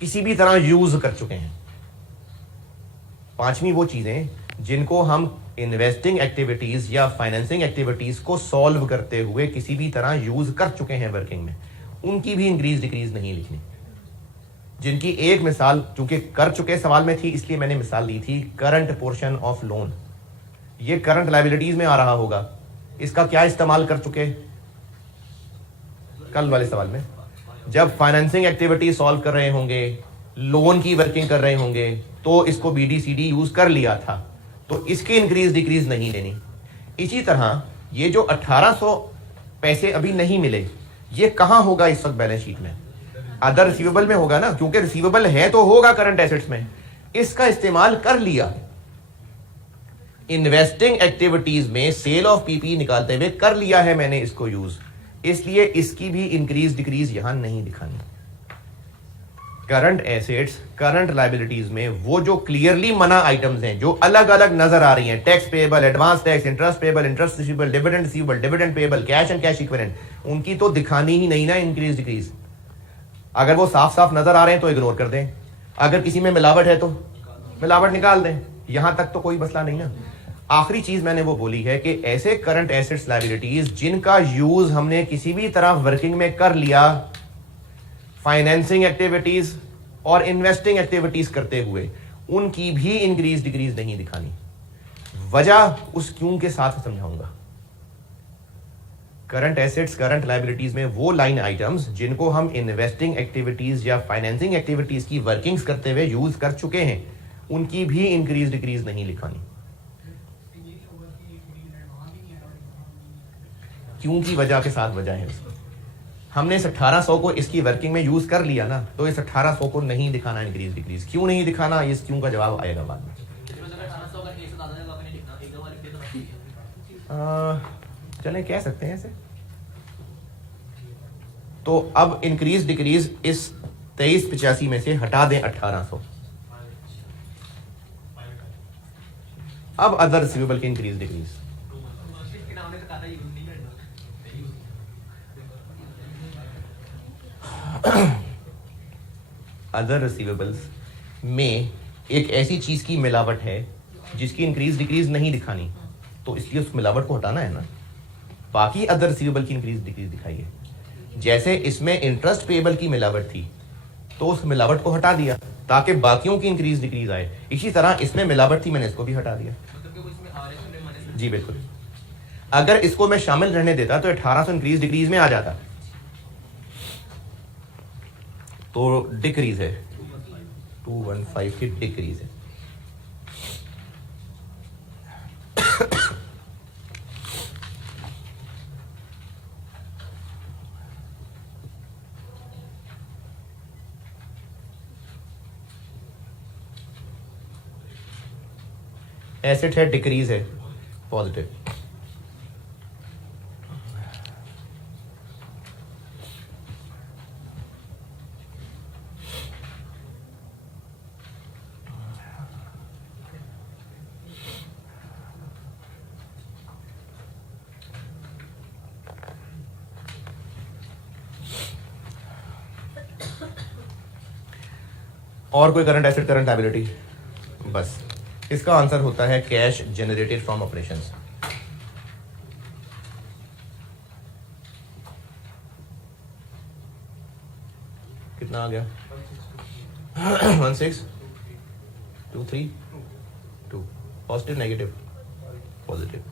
किसी भी तरह यूज कर चुके हैं। पांचवी वो चीजें जिनको हम इन्वेस्टिंग एक्टिविटीज या फाइनेंसिंग एक्टिविटीज को सॉल्व करते हुए किसी भी तरह यूज कर चुके हैं वर्किंग में, उनकी भी इंक्रीज डिक्रीज नहीं लिखनी। जिनकी एक मिसाल चूंकि कर चुके सवाल में थी इसलिए मैंने मिसाल ली थी, करंट पोर्शन ऑफ लोन, ये करंट लायबिलिटीज में आ रहा होगा, इसका क्या इस्तेमाल कर चुके कल वाले सवाल में? जब फाइनेंसिंग एक्टिविटी सॉल्व कर रहे होंगे, लोन की वर्किंग कर रहे होंगे, तो इसको BD/CD यूज कर लिया था, तो इसकी इंक्रीज डिक्रीज नहीं लेनी। इसी तरह ये जो 1800 पैसे अभी नहीं मिले, ये कहां होगा इस वक्त बैलेंस शीट में? अदर रिसीवेबल में होगा ना, क्योंकि रिसीवेबल है तो होगा करंट एसेट्स में। इसका इस्तेमाल कर लिया इन्वेस्टिंग एक्टिविटीज में, सेल ऑफ पीपी निकालते हुए कर लिया है मैंने इसको यूज, इसलिए इसकी भी इंक्रीज डिक्रीज यहां नहीं दिखानी। करंट एसेट्स, करंट लायबिलिटीज में वो जो क्लियरली मना आइटम्स हैं, जो अलग अलग नजर आ रही हैं, tax payable, advance tax, interest payable, interest receivable, dividend receivable, dividend payable, cash and cash equivalent, उनकी तो दिखानी ही नहीं ना इंक्रीज डिक्रीज। अगर वो साफ साफ नजर आ रहे हैं तो इग्नोर कर दें, अगर किसी में मिलावट है तो मिलावट निकाल दें, यहां तक तो कोई मसला नहीं ना। आखिरी चीज मैंने वो बोली है कि ऐसे करंट एसेट्स लायबिलिटीज जिनका यूज हमने किसी भी तरह वर्किंग में कर लिया, फाइनेंसिंग एक्टिविटीज और इन्वेस्टिंग एक्टिविटीज करते हुए, उनकी भी इंक्रीज डिक्रीज नहीं दिखानी। वजह उस क्यों के साथ समझाऊंगा। करंट एसेट्स, करंट लायबिलिटीज में वो लाइन आइटम्स जिनको हम इन्वेस्टिंग एक्टिविटीज या फाइनेंसिंग एक्टिविटीज की वर्किंग्स करते हुए यूज कर चुके हैं, उनकी भी इंक्रीज डिक्रीज नहीं लिखानी। क्यों की वजह के साथ वजह है उसमें। हमने इस 1800 को इसकी वर्किंग में यूज कर लिया ना, तो इस 1800 को नहीं दिखाना इंक्रीज डिक्रीज। क्यों नहीं दिखाना, इस क्यों का जवाब आएगा बाद में। चलें कह सकते हैं ऐसे। तो अब इंक्रीज डिक्रीज इस 2385 में से हटा दें 1800। अब अदर रिसीवेबल की इंक्रीज डिक्रीज, अदर रिसीवेबल्स में एक ऐसी चीज की मिलावट है जिसकी इंक्रीज डिक्रीज नहीं दिखानी, तो इसलिए उस मिलावट को हटाना है ना। बाकी अदर रिसीवेबल की इंक्रीज डिक्रीज दिखाइए। जैसे इसमें इंटरेस्ट पेएबल की मिलावट थी, तो उस मिलावट को हटा दिया ताकि बाकियों की इंक्रीज डिक्रीज आए। इसी तरह इसमें मिलावट थी, मैंने इसको भी हटा दिया। जी बिल्कुल, अगर इसको मैं शामिल रहने देता तो 1800 इंक्रीज डिक्रीज में आ जाता, तो डिक्रीज है 215 की डिक्रीज है। एसेट है, डिक्रीज है, पॉजिटिव। और कोई करंट एसेट, करंट लायबिलिटी? बस इसका आंसर होता है कैश जनरेटेड फ्रॉम ऑपरेशंस। कितना आ गया? 16232। Positive, negative, positive.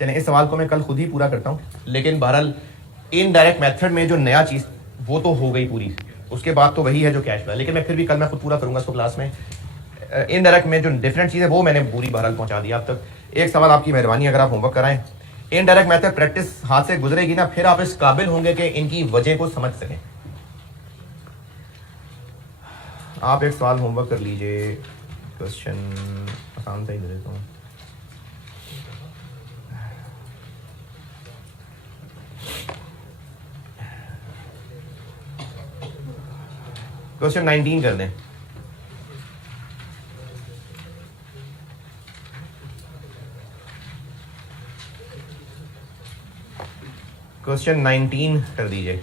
चलें इस सवाल को मैं कल खुद ही पूरा करता हूं, लेकिन बहरहाल इनडायरेक्ट मेथड में जो नया चीज वो तो हो गई पूरी, उसके बाद तो वही है जो कैश फ्लो है, लेकिन मैं फिर भी कल मैं खुद पूरा करूंगा इसको क्लास में। इनडायरेक्ट में जो डिफरेंट चीज़ है वो मैंने पूरी बहरहाल पहुंचा दिया अब तक। एक सवाल आपकी मेहरबानी, अगर आप होमवर्क कराएं, इनडायरेक्ट मेथड प्रैक्टिस हाथ से गुजरेगी ना, फिर आप इस काबिल होंगे कि इनकी वजह को समझ सकें। आप एक सवाल होमवर्क कर लीजिए, क्वेश्चन आसान सा ही दे देता हूँ। क्वेश्चन 19 कर दें। क्वेश्चन 19 कर दीजिए।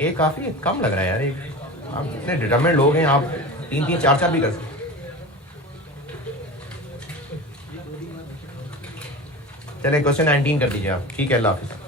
एक काफ़ी कम लग रहा है यार, एक आप इतने डिटरमेंट लोग हैं, आप 3-3 4-4 भी कर सकते। चलें क्वेश्चन 19 कर दीजिए आप। ठीक है, अल्लाह हाफिज़।